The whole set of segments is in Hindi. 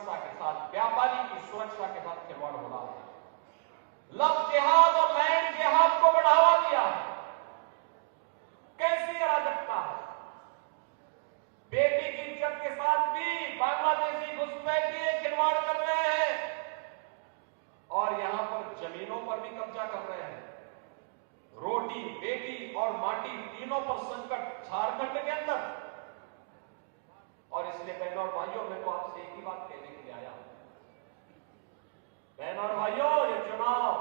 सुरक्षा के साथ, व्यापारी की सुरक्षा के साथ खिलवाड़ हो रहा है। लव जिहाद और लैंड जिहाद को बढ़ावा दिया है। कैसी अराजकता है। बेटी की इज्जत के साथ भी बांग्लादेशी घुसपैठिए खिलवाड़ कर रहे हैं और यहां पर जमीनों पर भी कब्जा कर रहे हैं। रोटी, बेटी और माटी तीनों पर संकट झारखंड के अंदर। और इसलिए बहनों और भाइयों, मैं तो आपसे एक ही बात कहने के लिए आया हूं। बहनों और भाइयों, ये चुनाव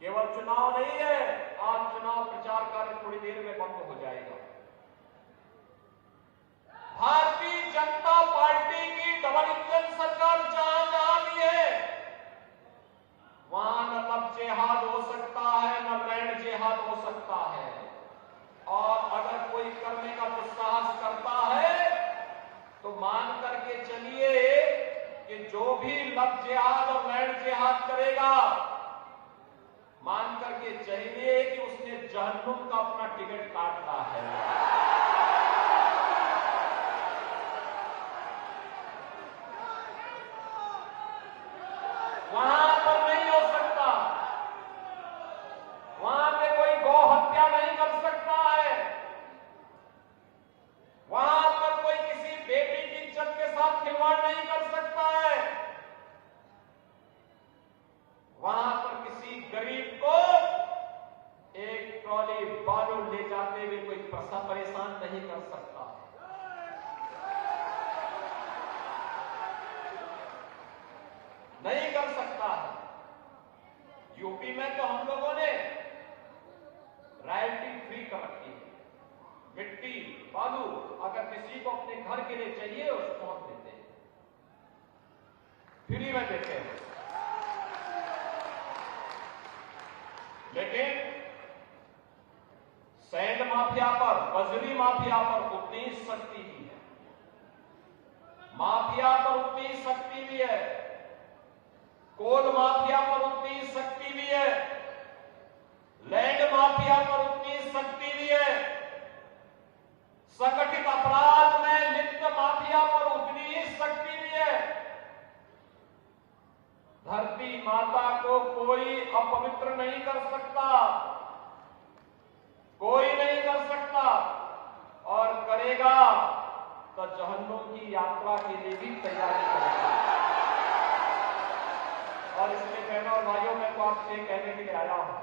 केवल चुनाव नहीं है। आज चुनाव प्रचार कार्य थोड़ी देर में बंद हो जाएगा। भारतीय जनता पार्टी की डबल इंजन सरकार जहां जहां भी है, वहां न लव जिहाद हो सकता है, न लैंड जिहाद हो सकता है। और अगर कोई करने का दुस्साहस करता है तो मान करके चलिए कि जो भी लव जिहाद और लैंड जिहाद करेगा, मान करके चलिए कि उसने जहन्नुम का अपना टिकट काटा है। वहां पर नहीं हो सकता। वहां पे कोई गौ हत्या नहीं कर सकता है। वहां पर कोई किसी बेटी की इज्जत के साथ खिलवाड़ नहीं कर सकता है। वहां पर किसी गरीब को एक ट्रॉली बालू ले जाते हुए कोई परेशान नहीं कर सकता। नहीं कर सकता है। यूपी में तो हम लोगों ने रॉयल्टी फ्री कर रखी है। मिट्टी, बालू अगर किसी को अपने घर के लिए चाहिए उसको हम देते हैं, फ्री में देते हैं। लेकिन सैंड माफिया पर, बजरी माफिया पर उतनी शक्ति भी है। माफिया पर उतनी शक्ति भी है। कोल माफिया पर उतनी शक्ति भी है। लैंड माफिया पर उतनी शक्ति भी है। संगठित अपराध में लिप्त माफिया पर उतनी ही शक्ति भी है। धरती माता को कोई अपवित्र नहीं कर सकता, कोई नहीं कर सकता। और करेगा तो जहन्नुम की यात्रा के लिए भी तैयारी करेगा। और इसलिए बहनों और भाइयों, मैं तो आपसे कहने के लिए आया हूं,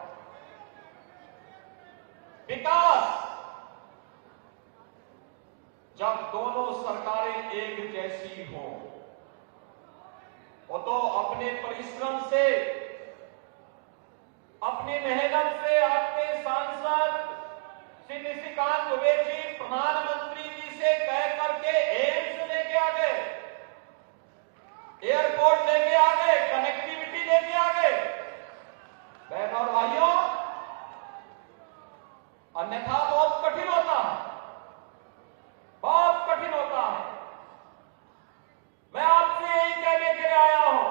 विकास जब दोनों सरकारें एक जैसी हों, वो तो अपने परिश्रम से, अपनी मेहनत से आपके सांसद श्री निशिकांत दुबे जी प्रधानमंत्री जी से कह करके एम्स लेके आ गए, एयरपोर्ट लेके आ गए, कनेक्टिविटी लेके आ गए। बहनों और भाइयों, अन्यथा बहुत कठिन होता है, बहुत कठिन होता है। मैं आपसे यही कहने के लिए आया हूं,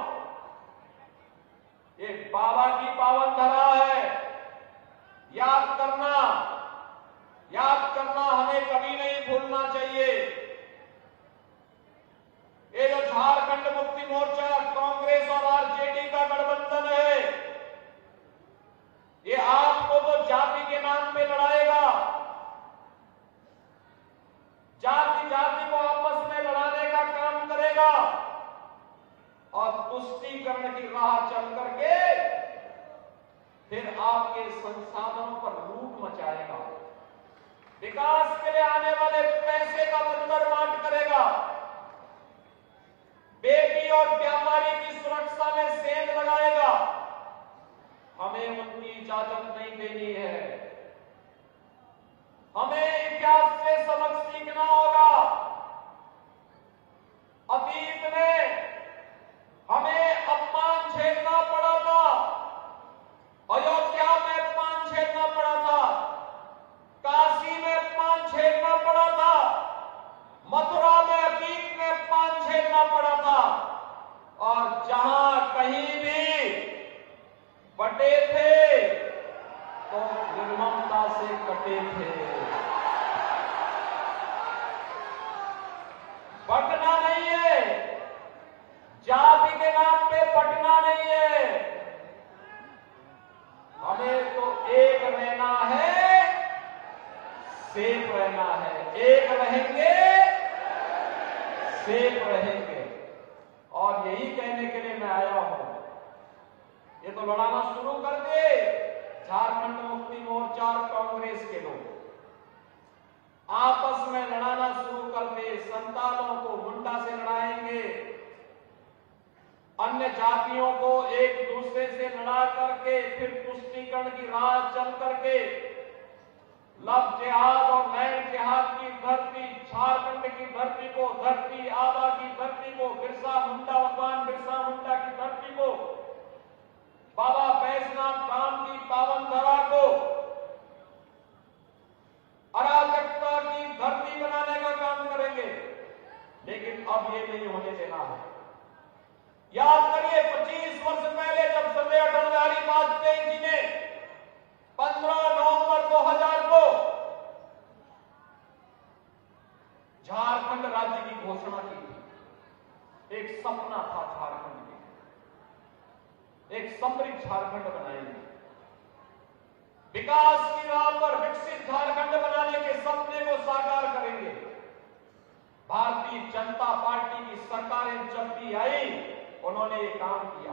ये बाबा की पावन धरा है। याद करना, याद करना हमें एक रहेंगे, सेफ रहेंगे। और यही कहने के लिए मैं आया हूं। ये तो लड़ाना शुरू कर दे झारखंड मुक्ति मोर्चा और कांग्रेस के लोग, आपस में लड़ाना शुरू कर दे। संतालों को मुंडा से लड़ाएंगे, अन्य जातियों को एक दूसरे से लड़ा करके फिर तुष्टीकरण की राह चल करके लव जिहाद और लैंड जिहाद की धरती, झारखंड की धरती को, धरती आबा की धरती को, बिरसा मुंडा, भगवान बिरसा मुंडा की धरती को, बाबा बैजनाथ धाम की पावन धरा को अराजकता की धरती बनाने का काम करेंगे। लेकिन अब ये नहीं होने देना है। याद करिए 25 वर्ष पहले जब संजय अटल बिहारी वाजपेयी जी ने 15 नवंबर 2000 को झारखंड राज्य की घोषणा की थी। एक सपना था झारखंड के, एक समृद्ध झारखंड बनाएंगे, विकास की राह पर विकसित झारखंड बनाने के सपने को साकार करेंगे। भारतीय जनता पार्टी की सरकारें जब भी आई उन्होंने ये काम किया।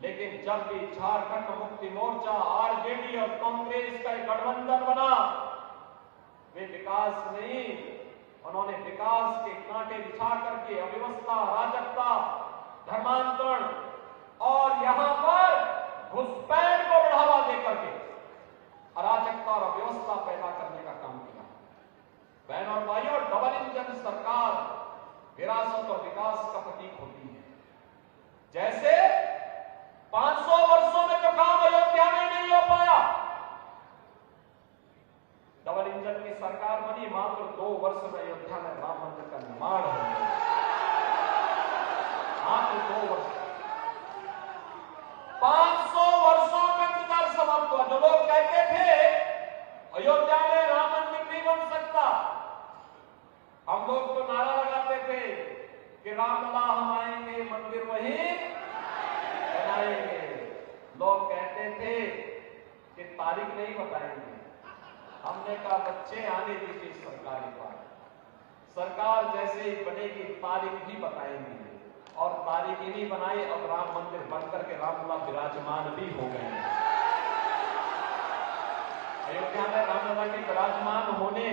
लेकिन जब भी झारखंड मुक्ति मोर्चा, आरजेडी और कांग्रेस का एक गठबंधन बना, वे विकास नहीं, उन्होंने विकास के कांटे बिछा करके अव्यवस्था, अराजकता, धर्मांतरण और यहां पर घुसपैठ को बढ़ावा देकर के अराजकता और अव्यवस्था पैदा करने का काम किया। बहनों और भाइयों, डबल इंजन सरकार विरासत और विकास का प्रतीक होती है। जैसे 500 वर्षों में जो काम अयोध्या में नहीं हो पाया, डबल इंजन की सरकार बनी, मात्र 2 वर्ष में अयोध्या में राम मंदिर का निर्माण हो गया। मात्र 2 वर्ष, 500 वर्षों में इंतजार समाप्त हुआ। जो लोग कहते थे अयोध्या में राम मंदिर नहीं बन सकता, हम लोग तो नारा लगाते थे कि रामलला हम आएंगे, मंदिर वहीं बनाएंगे। लोग कहते थे कि तारीख नहीं बताएंगे। हमने कहा बच्चे आने दीजिए सरकारी पर, सरकार जैसे ही बनेगी तारीख भी बताएंगे। और तारीख ही नहीं बनाई, अब राम मंदिर बनकर के रामलला विराजमान भी हो गए। अयोध्या में रामलला के विराजमान होने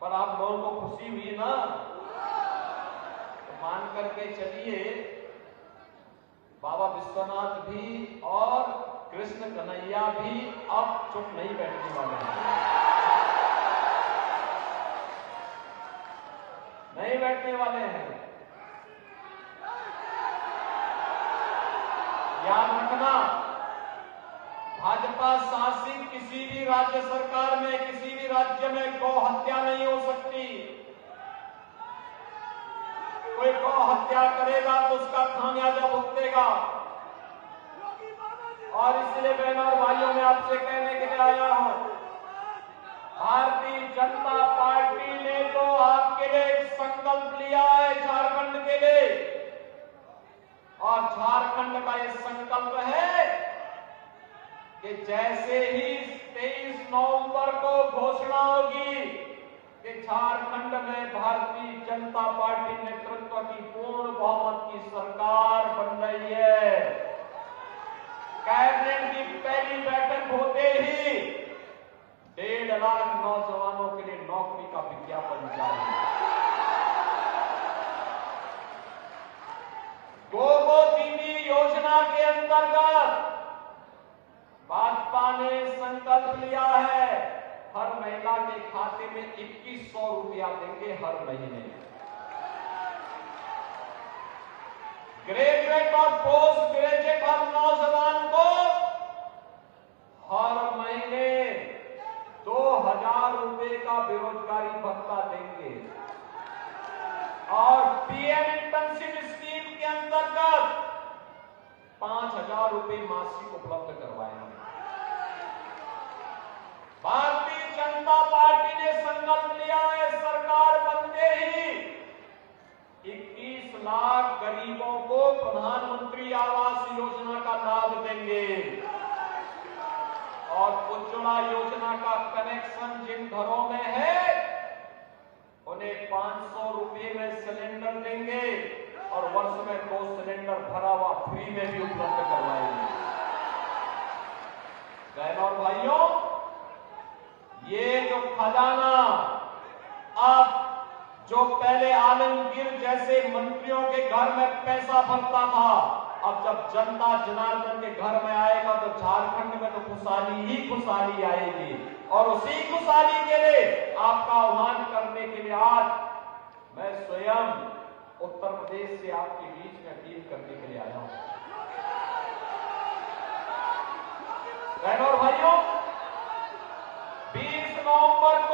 पर आप लोगों को खुशी हुई ना? तो मान करके चलिए बाबा विश्वनाथ भी और कृष्ण कन्हैया भी अब चुप नहीं बैठने वाले हैं, नहीं बैठने वाले हैं। याद रखना, भाजपा शासित किसी भी राज्य सरकार में, किसी भी राज्य में गौ हत्या नहीं हो सकती। कोई गौ हत्या करेगा तो उसका खामियाजा भुगतेगा। और इसलिए बहनों और भाइयों, मैं आपसे कहने के लिए आया हूं, भारतीय जनता पार्टी ने तो आपके लिए एक संकल्प लिया है झारखंड के लिए, और झारखंड का ये संकल्प है कि जैसे ही 23 नवंबर को घोषणा होगी कि झारखंड में भारतीय जनता पार्टी नेतृत्व की पूर्ण बहुमत की सरकार बन रही है, कैबिनेट की पहली बैठक होते ही 1.5 लाख नौजवानों के लिए नौकरी का विज्ञापन जारी है। गोगो दीदी योजना के अंतर्गत भाजपा ने संकल्प लिया है, हर महिला के खाते में 2100 रुपया देंगे हर महीने। ग्रेजुएट और पोस्ट ग्रेजुएट हर नौजवान को हर महीने 2000 रुपए का बेरोजगारी भत्ता देंगे। और पीएम इंटर्नशिप स्कीम के अंतर्गत 5000 रुपए मासिक उपलब्ध करवाएंगे। भारतीय जनता पार्टी ने संकल्प लिया है, सरकार बनते ही 21 लाख गरीबों को प्रधानमंत्री आवास योजना का लाभ देंगे। और उज्ज्वला योजना का कनेक्शन जिन घरों में है फ्री में भी उपलब्ध करवाएंगे। बहनों और भाइयों, ये जो खजाना अब जो पहले आलमगीर जैसे मंत्रियों के घर में पैसा भरता था, अब जब जनता जनार्दन के घर में आएगा तो झारखंड में तो खुशहाली ही खुशहाली आएगी। और उसी खुशहाली के लिए आपका आह्वान करने के लिए आज मैं स्वयं उत्तर प्रदेश से आपके बीच में अपील करने के लिए आया हूं। बहनों और भाइयों, 20 नवंबर